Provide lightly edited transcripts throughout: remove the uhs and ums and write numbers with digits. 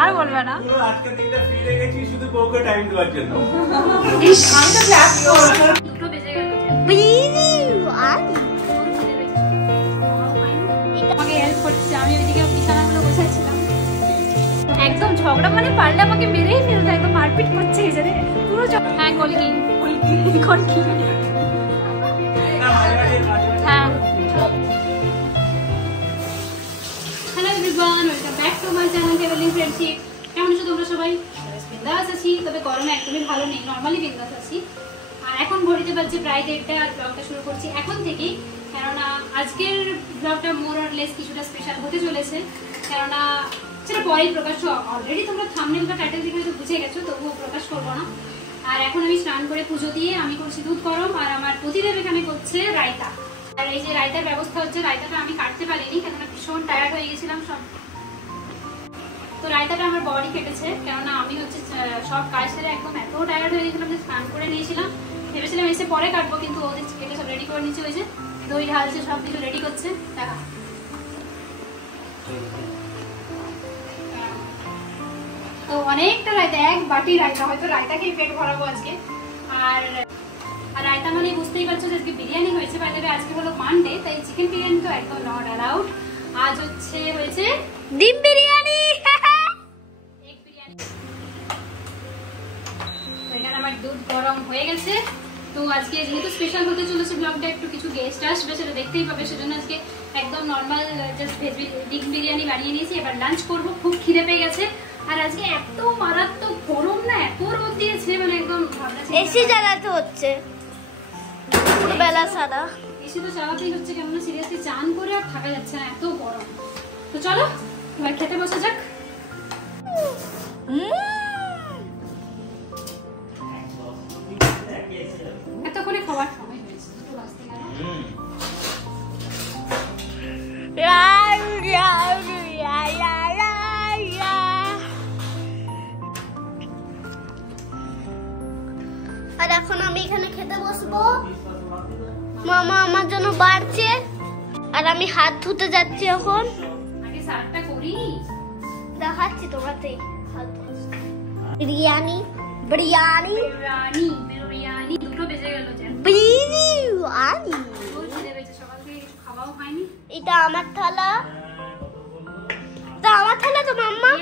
আর বলবে না। আজকে দিনটা ফ্রি রেখেছি শুধু বউকে টাইম দেওয়ার জন্য। ইস আমি তো ক্লাস করব। দুটো বেজে গেল। আমাকে হেল্প করছে, আমি ওইদিকে বিছানাগুলো গোছাচ্ছিলাম। একদম ঝগড়া মানে পারলে আমাকে মেরেই ফেলতো, একদম মারপিট করছে এই জানে পুরো। হ্যাঁ কলকি কলকি হ্যাঁ। Hello everyone, welcome back to my channel travelling friendship. কেমন আছো তোমরা সবাই? বিন্দাস আছি, তবে করোনা একদমই ভালো নেই, নর্মালি বিন্দাস আছি। আর এখন ঘড়িতে বাজছে প্রায় 1:30, আর ব্লগটা শুরু করছি এখন থেকেই, কেননা আজকের ব্লগটা মোর অর লেস কিছুটা স্পেশাল হতে চলেছে। কেননা সেটা পরেই প্রকাশ, অলরেডি তোমরা থাম্বনেল বা টাইটেল দেখে তো বুঝে গেছো, তবুও প্রকাশ করবো না। আর এখন আমি স্নান করে পুজো দিয়ে আমি করছি দুধ গরম, আর আমার প্রতিদেব এখানে করছে রায়তা। আর এই যে রায়তার ব্যবস্থা হচ্ছে, রায়তাটা আমি কাটতে পারিনি কেননা ভীষণ টায়ার্ড হয়ে গেছিলাম সব। তো রায়তাটা আমার বডি কেটেছে, কেননা আমি হচ্ছে সব কাজ সেরে একদম এত টায়ার্ড হয়ে গেছিলাম যে স্নান করে নিয়েছিলাম। ভেবেছিলাম এসে পরে কাটবো, কিন্তু ওদের কেটে সব রেডি করে নিচ্ছে, ওই যে দই ঢালছে, সব কিছু রেডি করছে। দেখা তো অনেকটা রায়তা, এক বাটি রায়তা, হয়তো রায়তাকেই পেট ভরাবো আজকে। আর রায়তা মানে বুঝতেই পারছো যে আজকে বিরিয়ানি হয়েছে। বাই দ্য ওয়ে আজকে হলো মানডে, তাই চিকেন বিরিয়ানি তো একদম নট অ্যালাউড। আজ হয়েছে ডিম বিরিয়ানি, এগ বিরিয়ানি। এখানে আমার দুধ গরম হয়ে গেছে। তো আজকে যেহেতু স্পেশাল হতে চলেছে ব্লগটা, একটু কিছু গেস্ট আসবে, সেটা দেখতেই পাবে, সেজন্য আজকে একদম নর্মাল জাস্ট ভেজ ডিম বিরিয়ানি বানিয়ে নিয়েছি। এবার লাঞ্চ করবো, খুব খিদে পেয়ে গেছে। আর আজকে এত মারাত্মক গরম না, এত রোদ দিয়েছে, মানে একদম এসি জ্বালাতে হচ্ছে বেলা সারা। এসি তো চালাতেই হচ্ছে, কেননা সিরিয়াসলি চান করে আর থাকা যাচ্ছে না, এত গরম। তো চলো এবার খেতে বসা যাক। এতক্ষণে খাবার সময় হয়েছে, দুটো বাজতে গেল। আর এখন আমি এখানে খেতে বসবো। মামা আমার জন্য বাড়ছে, আর আমি হাত ধুতে যাচ্ছি এখন। আগে সার্ভটা করি, দেখাচ্ছি তোমাকে। বিরিয়ানি বিরিয়ানি বিরিয়ানি বিরিয়ানি, দুটো বেজে গেল। বিরিয়ানি সকাল থেকে কিছু খাওয়াও হয়নি। এটা আমার থালা, আমার থালা তো মাম্মা।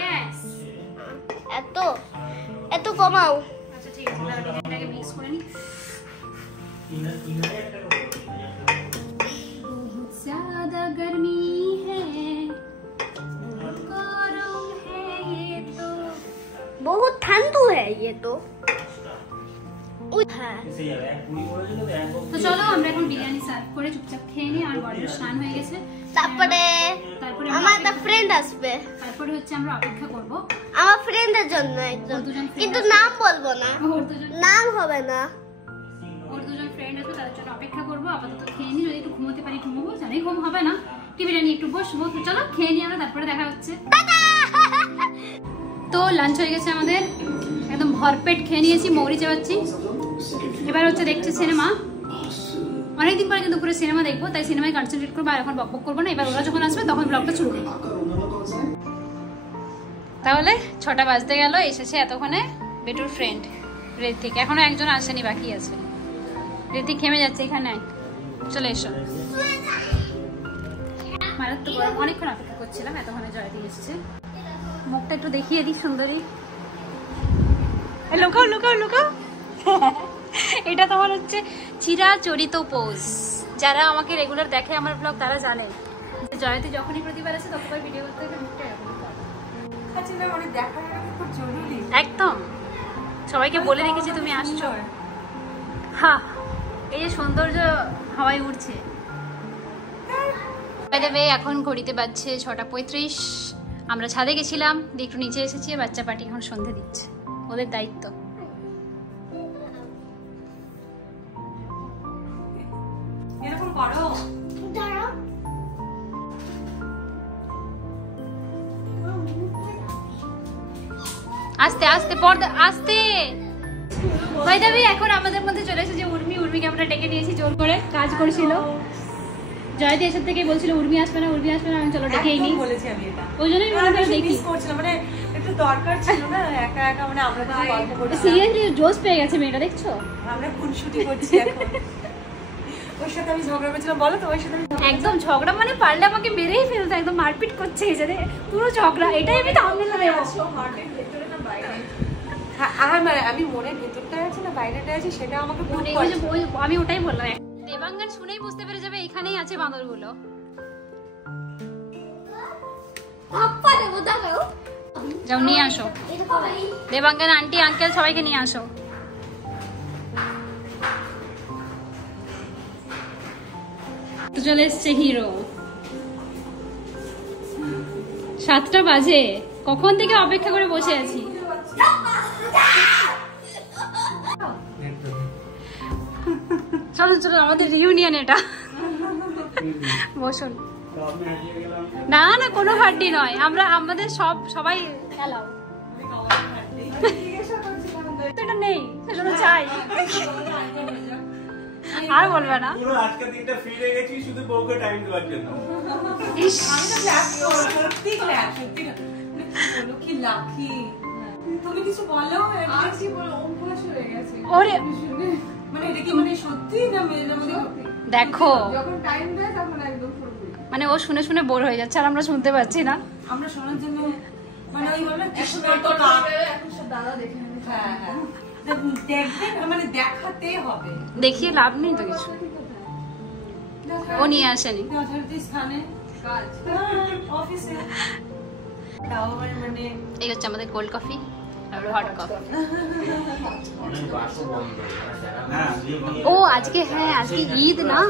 এত এত কমাও। আচ্ছা ঠিক আছে, এটাকে মিক্স করে নি। ज़्यादा गर्मी है, गरम है ये तो, बहुत ठंडू है ये तो। তো চলো আমরা এখন বিরিয়ানি সার্ভ করে চুপচাপ খেয়ে নিই। আমার বড় স্নান হয়ে গেছে, তারপরে আমার একটা ফ্রেন্ড আসবে। তারপরে হচ্ছে আমরা অপেক্ষা করব আমার ফ্রেন্ডের জন্য একজন, কিন্তু নাম বলবো না, নাম হবে না। ওর দুজন ফ্রেন্ড আছে, তাদের জন্য অপেক্ষা করবো। আপাতত খেয়ে নিই, যদি একটু ঘুমোতে পারি ঘুমোবো, জানি ঘুম হবে না, টিভিটা নিয়ে একটু বসবো। তো চলো খেয়ে নিই আমরা, তারপরে দেখা হচ্ছে। তো লাঞ্চ হয়ে গেছে আমাদের, একদম ভরপেট খেয়ে নিয়েছি, মৌরি চাবাচ্ছি। এবার হচ্ছে দেখছি সিনেমা। অনেকদিন পরে কিন্তু দুপুরে সিনেমা দেখবো, তাই সিনেমায় কনসেন্ট্রেট করবো, আর এখন বকবক করবো না। এবার ওরা যখন আসবে তখন ব্লগটা শুরু করবো। তাহলে 6টা বাজতে গেল, এসেছে এতক্ষণে বেটুর ফ্রেন্ড ঋত্বিক। এখনো একজন আসেনি, বাকি আছে। ঋত্বিক খেমে যাচ্ছে এখানে, চলে এসো। মারাত্মক গরম, অনেকক্ষণ অপেক্ষা করছিলাম, এতক্ষণে জয়দি এসেছে। মুখটা একটু দেখিয়ে দিই সুন্দরী। লুকাও লুকাও লুকাও। এটা তোমার হচ্ছে চিরাচরিত পোজ। যারা আমাকে রেগুলার দেখে আমার ব্লগ, তারা জানে যে জয়তী যখনই প্রতিবার আসে ততবার ভিডিও করতে গেলে মুখটা একদম সবাইকে বলে রেখেছি তুমি আসছো। হ্যাঁ, এই যে সৌন্দর্য হাওয়ায় উঠছে। এখন ঘড়িতে বাজছে 6:35। আমরা ছাদে গেছিলাম, দিয়ে একটু নিচে এসেছি। বাচ্চা পার্টি এখন সন্ধে দিচ্ছে, ওদের দায়িত্ব। এরকম করো, আস্তে আস্তে পর্দা আস্তে। ভাই দাবি এখন আমাদের মধ্যে চলে এসেছে উর্মিকে আমরা ডেকে নিয়েছি জোর করে, কাজ করেছিল। জয়দি এসব থেকে বলছিল উর্মি আসবে না, আমি চলো ডেকেই নি, ওই জন্যই মনে করে দেখি। মানে একটু একটু দরকার ছিল না একা একা, মানে আমরা তো গল্প করছি, সিরিয়াসলি জোশ পেয়ে গেছে মেয়েটা, দেখছো? আমরা খুনসুটি করছি এখন। ওর সাথে আমি ঝগড়া করছিলাম, বলো তো ওর সাথে একদম ঝগড়া মানে পারলে আমাকে মেরেই ফেলতো, একদম মারপিট করছে এই যে পুরো ঝগড়া। এটাই আমি থামনেলে দেবো। আমি মনের ভেতরটায় আছে না বাইরেটায় আছে সেটা আমাকে আমি ওটাই বললাম। দেবাঙ্গন শুনেই বুঝতে পেরে যাবে এখানেই আছে বাঁদরগুলো। যাও নিয়ে আসো দেবাঙ্গন আন্টি আঙ্কেল সবাইকে নিয়ে আসো। তো চলে এসছে হিরো। 7টা বাজে, কখন থেকে অপেক্ষা করে বসে আছি। চলো চলো আমাদের রিউনিয়ন এটা। বসুন। না না কোনো পার্টি নয়, আমরা আমাদের সবাই খেলাও। এটা নেই সেজন্য চাই। আর বলবে না পুরো আজকে দিনটা ফিরে গেছি শুধু বউকে টাইম দেওয়ার জন্য। সত্যি সত্যি কি লাকি। তুমি কিছু বলো, আর কি বলো, অভ্যাস হয়ে গেছে। ওরে মানে এটা কি মানে সত্যি না মেয়েদের মধ্যে? দেখো যখন টাইম দেয় তখন একদম মানে ও শুনে শুনে বোর হয়ে যাচ্ছে আর আমরা শুনতে পাচ্ছি না। আমরা শোনার জন্য মানে ওই বলে দাদা দেখে নেবে। হ্যাঁ হ্যাঁ দেখবেন, মানে দেখাতে হবে, দেখিয়ে লাভ নেই তো কিছু। ও নিয়ে আসেনি স্থানে কাজ অফিসে। মানে এই হচ্ছে আমাদের কোল্ড কফি আর হট কফি। ও আজকে হ্যাঁ আজকে ঈদ না,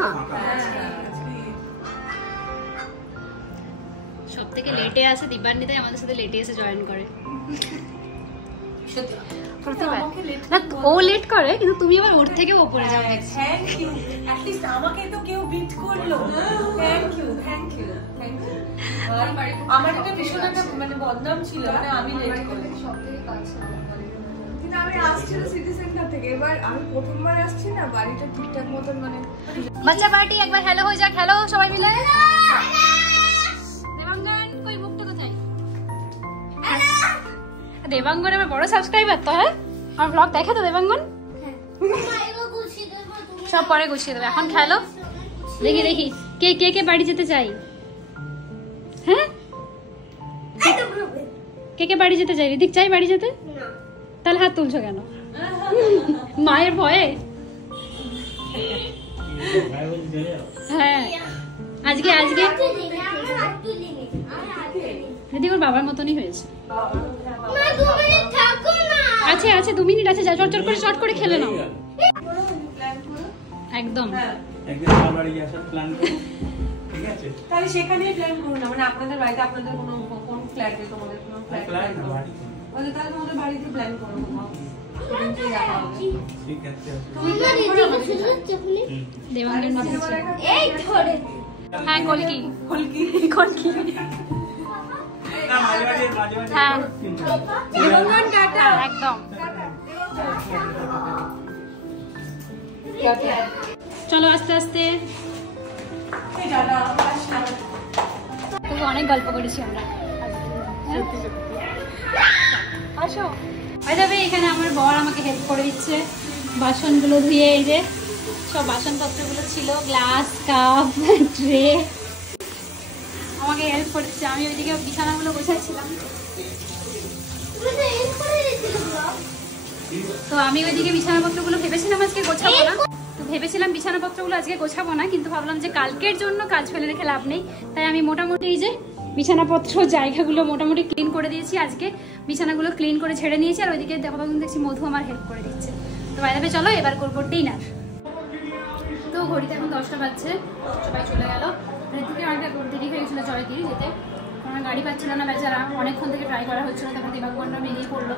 সব থেকে লেটে আসে দিব্যান্বিতাই আমাদের সাথে লেটে এসে জয়েন করে। প্রতিবার না ও লেট করে কিন্তু তুমি আবার ওর থেকে ওপরে যাও। থ্যাংক ইউ, অ্যাট লিস্ট আমাকে তো কেউ বিট করলো। Thank you thank you thank you. আমার একটা ভীষণ একটা মানে বদনাম ছিল, মানে আমি লেট করি সব থেকে কাজ। কিন্তু আমি আসছি তো সিটি সেন্টার থেকে, এবার আমি প্রথমবার আসছি না, বাড়িটা ঠিকঠাক মতন মানে বাচ্চা পার্টি একবার হ্যালো হয়ে যাক। হ্যালো সবাই মিলে। দেবাঙ্গন কই মুখটা কোথায়? দেবাঙ্গন আমার বড় সাবস্ক্রাইবার তো। হ্যাঁ আমার ব্লগ দেখে তো দেবাঙ্গন। সব পরে গুছিয়ে দেবে, এখন খেলো। দেখি দেখি কে কে কে বাড়ি যেতে চাই। হ্যাঁ কে কে বাড়ি যেতে চাই? ঋতিক চাই বাড়ি যেতে? তাহলে হাত তুলছো কেন? মায়ের ভয়ে? হ্যাঁ আজকে আজকে ঋতিক ওর বাবার মতনই হয়েছে। আছে আছে 2 মিনিট আছে, যা চট করে খেলে নাও একদম। একদিন আমার বাড়ি আসার প্ল্যান করো, ঠিক আছে? তাহলে সেখানেই প্ল্যান করুন না, মানে আপনাদের বাড়িতে আপনাদের কোনো কোন ফ্ল্যাটে তোমাদের কোনো ফ্ল্যাট না বাড়ি, তাহলে তোমাদের বাড়িতে প্ল্যান করো কোথাও। ঠিক আছে দেবাঙ্গন এই ধরে হ্যাঁ কলকি কলকি কলকি না মাঝে মাঝে হ্যাঁ দেবাঙ্গন টাটা একদম। চলো আস্তে আস্তে। অনেক গল্প করেছি আমরা। আসো যাবে। এখানে আমার বর আমাকে হেল্প করে দিচ্ছে বাসনগুলো ধুয়ে। এই যে সব বাসনপত্রগুলো ছিল, গ্লাস কাপ ট্রে, আমাকে হেল্প করে দিচ্ছে। আমি ওইদিকে বিছানাগুলো গোছাচ্ছিলাম, তো আমি ওইদিকে বিছানাপত্রগুলো ভেবেছিলাম আজকে গোছাবো না, তো ভেবেছিলাম বিছানাপত্রগুলো আজকে গোছাবো না, কিন্তু ভাবলাম যে কালকের জন্য কাজ ফেলে রেখে লাভ নেই, তাই আমি মোটামুটি এই যে বিছানাপত্র জায়গাগুলো মোটামুটি ক্লিন করে দিয়েছি। আজকে বিছানাগুলো ক্লিন করে ছেড়ে নিয়েছি, আর ওইদিকে দেখছি মধু আমার হেল্প করে দিচ্ছে। তো বাইরে চলো এবার করবো ডিনার। তো ঘড়িতে এখন 10টা বাজছে, সবাই চলে গেল। ঋতিকে অনেকটা দেরি হয়ে গেছিলো জয়তির যেতে, কারণ গাড়ি পাচ্ছিল না বেচারা, অনেকক্ষণ থেকে ট্রাই করা হচ্ছিলো। তারপর দিবাঙ্গনরা বেরিয়ে পড়লো।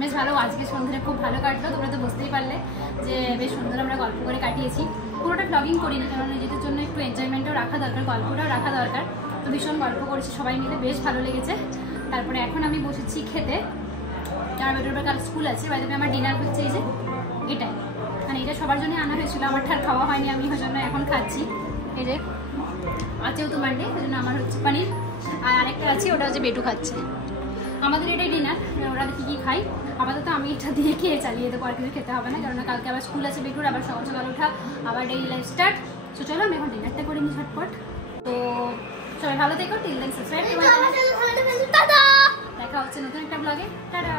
বেশ ভালো, আজকে সন্ধ্যাটা খুব ভালো কাটলো। তোমরা তো বুঝতেই পারলে যে বেশ সুন্দর আমরা গল্প করে কাটিয়েছি। পুরোটা ব্লগিং করিনি, কারণ নিজেদের জন্য একটু এনজয়মেন্টও রাখা দরকার, গল্পটাও রাখা দরকার। তো ভীষণ গল্প করেছি সবাই মিলে, বেশ ভালো লেগেছে। তারপরে এখন আমি বসেছি খেতে, কারণ বেরোবার কাল স্কুল আছে। বাইরে আমার ডিনার হচ্ছে এই যে এটাই, মানে এটা সবার জন্য আনা হয়েছিল, আমার ঠার খাওয়া হয়নি, আমি ওই জন্য এখন খাচ্ছি। এই যে আছেও তো মান্ডে, ওই জন্য আমার হচ্ছে পানির, আর আরেকটা আছে ওটা হচ্ছে বেটু খাচ্ছে। আমাদের এটাই ডিনার, ওরা কি কি খাই। আপাতত আমি এটা দিয়ে খেয়ে চালিয়ে দেবো, আর কিছু খেতে হবে না, কারণ কালকে আবার স্কুল আছে বেগুর, আবার সকাল সকাল ওঠা, আবার ডেইলি লাইফ স্টার্ট। তো চলো আমি এখন ডিনারটা করে নিই ঝটপট। তো সবাই ভালো থেকো, টিল দেন সাবস্ক্রাইব করবেন। দেখা হচ্ছে নতুন একটা ব্লগে। টাটা।